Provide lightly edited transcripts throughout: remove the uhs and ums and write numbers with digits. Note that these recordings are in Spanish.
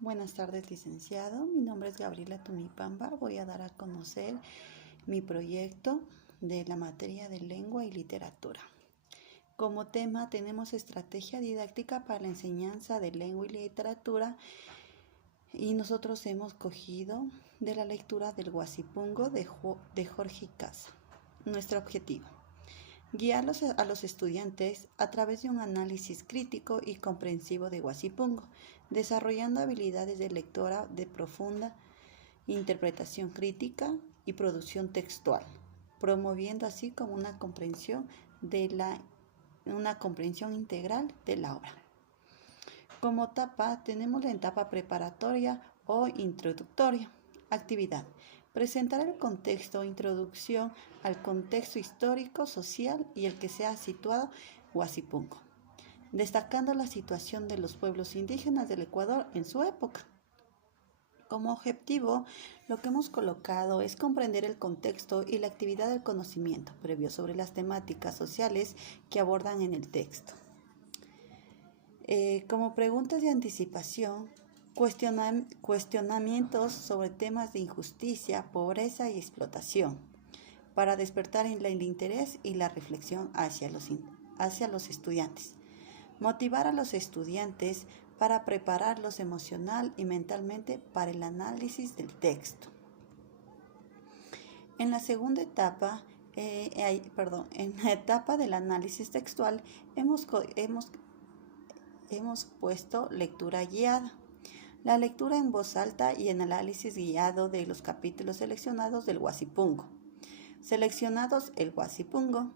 Buenas tardes, licenciado. Mi nombre es Gabriela Tumipamba. Voy a dar a conocer mi proyecto de la materia de lengua y literatura. Como tema tenemos estrategia didáctica para la enseñanza de lengua y literatura y nosotros hemos cogido de la lectura del Guasipungo de Jorge Casa. Nuestro objetivo: guiar a los estudiantes a través de un análisis crítico y comprensivo de Guasipungo, desarrollando habilidades de lectora de profunda interpretación crítica y producción textual, promoviendo así como una comprensión integral de la obra. Como etapa tenemos la etapa preparatoria o introductoria. Actividad: presentar el contexto, introducción al contexto histórico, social y el que se ha situado Guasipungo, destacando la situación de los pueblos indígenas del Ecuador en su época. Como objetivo, lo que hemos colocado es comprender el contexto y la actividad del conocimiento previo sobre las temáticas sociales que abordan en el texto. Como preguntas de anticipación, cuestionamientos sobre temas de injusticia, pobreza y explotación, para despertar el interés y la reflexión hacia los estudiantes. Motivar a los estudiantes para prepararlos emocional y mentalmente para el análisis del texto. En la segunda etapa, en la etapa del análisis textual, hemos puesto lectura guiada. La lectura en voz alta y el análisis guiado de los capítulos seleccionados del Guasipungo. Seleccionados el Guasipungo.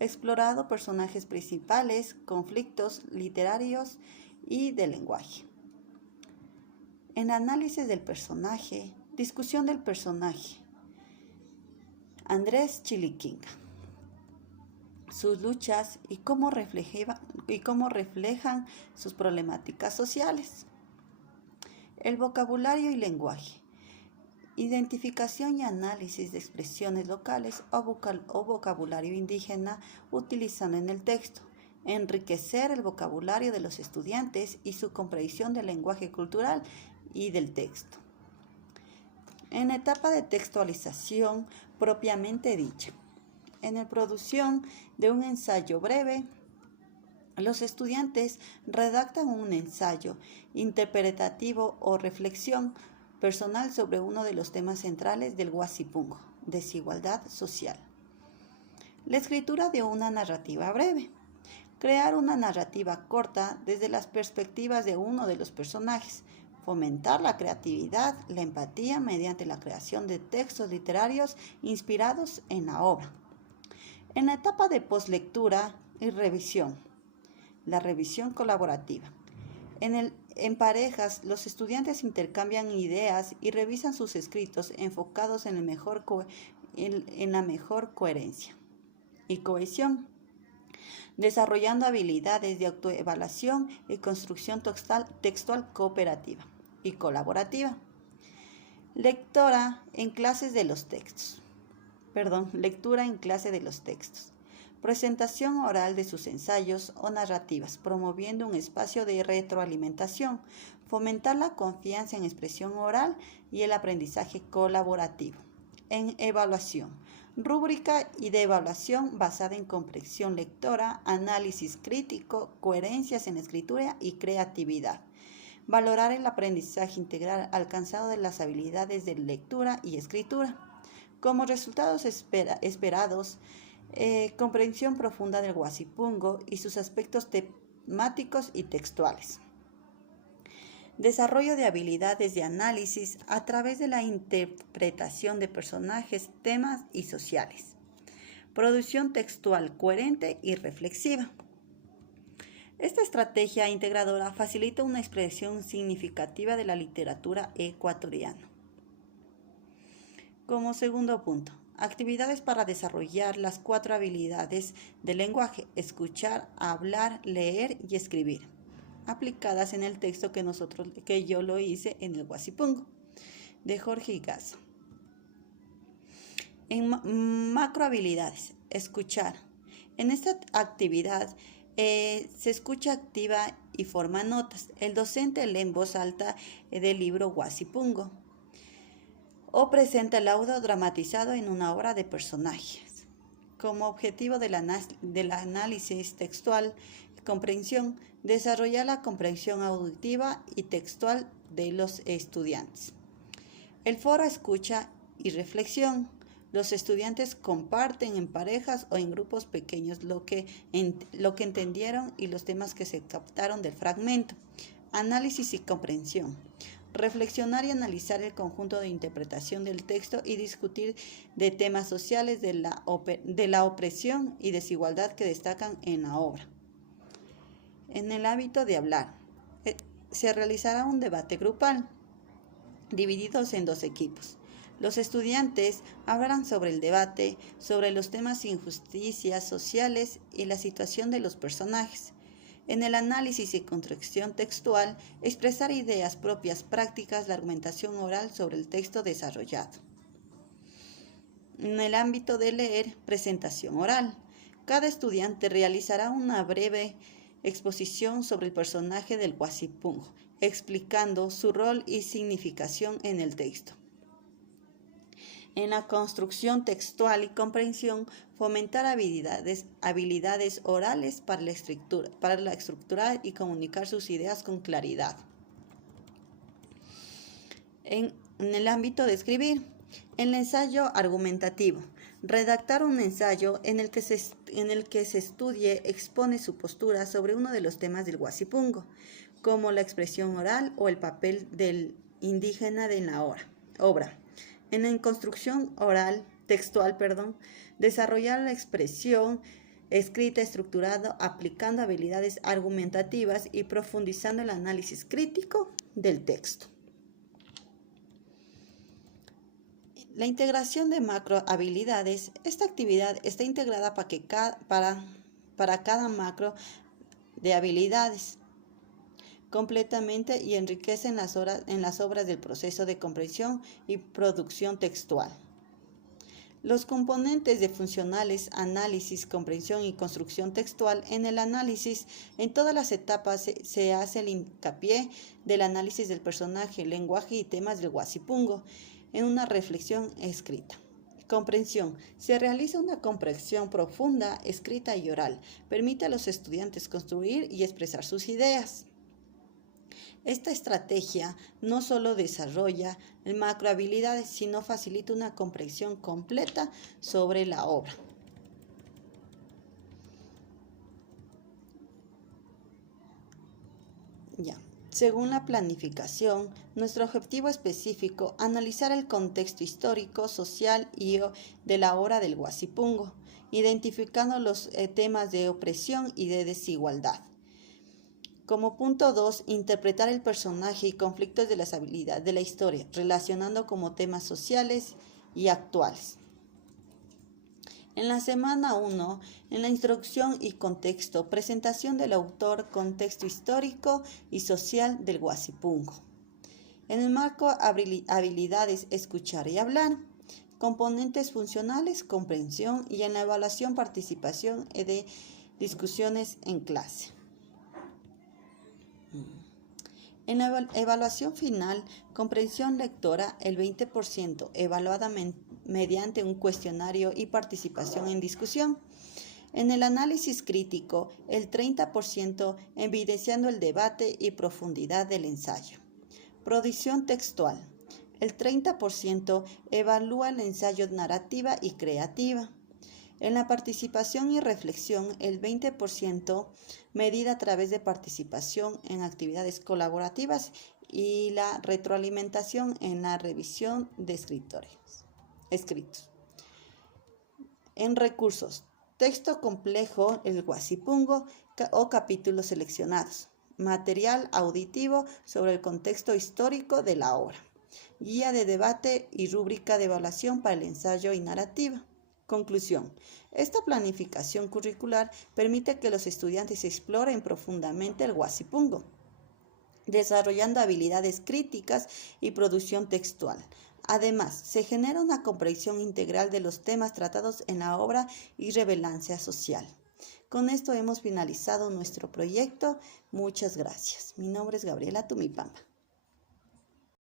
Explorado personajes principales, conflictos literarios y del lenguaje. En análisis del personaje, discusión del personaje. Andrés Chiliquinga. Sus luchas y cómo reflejan sus problemáticas sociales. El vocabulario y lenguaje. Identificación y análisis de expresiones locales o vocabulario indígena utilizando en el texto. Enriquecer el vocabulario de los estudiantes y su comprensión del lenguaje cultural y del texto. En etapa de textualización propiamente dicha. En la producción de un ensayo breve, los estudiantes redactan un ensayo interpretativo o reflexión personal sobre uno de los temas centrales del Guasipungo, desigualdad social. La escritura de una narrativa breve. Crear una narrativa corta desde las perspectivas de uno de los personajes. Fomentar la creatividad, la empatía mediante la creación de textos literarios inspirados en la obra. En la etapa de postlectura y revisión. La revisión colaborativa. En parejas, los estudiantes intercambian ideas y revisan sus escritos enfocados en la mejor coherencia y cohesión, desarrollando habilidades de autoevaluación y construcción textual cooperativa y colaborativa. Lectura en clase de los textos. Presentación oral de sus ensayos o narrativas, promoviendo un espacio de retroalimentación, fomentar la confianza en expresión oral y el aprendizaje colaborativo. En evaluación, rúbrica y de evaluación basada en comprensión lectora, análisis crítico, coherencias en escritura y creatividad. Valorar el aprendizaje integral alcanzado de las habilidades de lectura y escritura. Como resultados esperados, comprensión profunda del Guasipungo y sus aspectos temáticos y textuales. Desarrollo de habilidades de análisis a través de la interpretación de personajes, temas y sociales. Producción textual coherente y reflexiva. Esta estrategia integradora facilita una expresión significativa de la literatura ecuatoriana. Como segundo punto, actividades para desarrollar las 4 habilidades del lenguaje: escuchar, hablar, leer y escribir, aplicadas en el texto que yo lo hice en el Guasipungo de Jorge Casa. En macrohabilidades, escuchar. En esta actividad Se escucha activa y forma notas. El docente lee en voz alta del libro Guasipungo o presenta el audio dramatizado en una obra de personajes. Como objetivo del análisis textual y comprensión, desarrollar la comprensión auditiva y textual de los estudiantes. El foro escucha y reflexión. Los estudiantes comparten en parejas o en grupos pequeños lo que entendieron y los temas que se captaron del fragmento. Análisis y comprensión. Reflexionar y analizar el conjunto de interpretación del texto y discutir de temas sociales de la opresión y desigualdad que destacan en la obra. En el hábito de hablar, se realizará un debate grupal, divididos en 2 equipos. Los estudiantes hablarán sobre el debate, sobre los temas injusticias sociales y la situación de los personajes. En el análisis y construcción textual, expresar ideas propias prácticas, la argumentación oral sobre el texto desarrollado. En el ámbito de leer, presentación oral. Cada estudiante realizará una breve exposición sobre el personaje del Guasipungo, explicando su rol y significación en el texto. En la construcción textual y comprensión, fomentar habilidades orales para la estructurar y comunicar sus ideas con claridad. En el ámbito de escribir, el ensayo argumentativo. Redactar un ensayo en el que se estudie, expone su postura sobre uno de los temas del Guasipungo, como la expresión oral o el papel del indígena en la obra. En la construcción textual, desarrollar la expresión escrita estructurada, aplicando habilidades argumentativas y profundizando el análisis crítico del texto. La integración de macrohabilidades. Esta actividad está integrada para cada macro de habilidades completamente y enriquece en las obras del proceso de comprensión y producción textual. Los componentes de funcionales, análisis, comprensión y construcción textual. En el análisis, en todas las etapas se hace el hincapié del análisis del personaje, lenguaje y temas del Guasipungo en una reflexión escrita. Comprensión. Se realiza una comprensión profunda, escrita y oral. Permite a los estudiantes construir y expresar sus ideas. Esta estrategia no solo desarrolla macrohabilidades, sino facilita una comprensión completa sobre la obra. Según la planificación, nuestro objetivo específico, analizar el contexto histórico, social y de la obra del Guasipungo, identificando los temas de opresión y de desigualdad. Como punto 2, interpretar el personaje y conflictos de las habilidades de la historia, relacionando como temas sociales y actuales. En la semana 1, en la introducción y contexto, presentación del autor, contexto histórico y social del Guasipungo. En el marco, habilidades, escuchar y hablar. Componentes funcionales, comprensión y en la evaluación, participación de discusiones en clase. En la evaluación final, comprensión lectora, el 20%, evaluada mediante un cuestionario y participación en discusión. En el análisis crítico, el 30%, evidenciando el debate y profundidad del ensayo. Producción textual, el 30%, evalúa el ensayo narrativa y creativa. En la participación y reflexión, el 20%, medida a través de participación en actividades colaborativas y la retroalimentación en la revisión de escritos. En recursos, texto complejo, el Guasipungo o capítulos seleccionados. Material auditivo sobre el contexto histórico de la obra. Guía de debate y rúbrica de evaluación para el ensayo y narrativa. Conclusión. Esta planificación curricular permite que los estudiantes exploren profundamente el Guasipungo, desarrollando habilidades críticas y producción textual. Además, se genera una comprensión integral de los temas tratados en la obra y relevancia social. Con esto hemos finalizado nuestro proyecto. Muchas gracias. Mi nombre es Gabriela Tumipamba.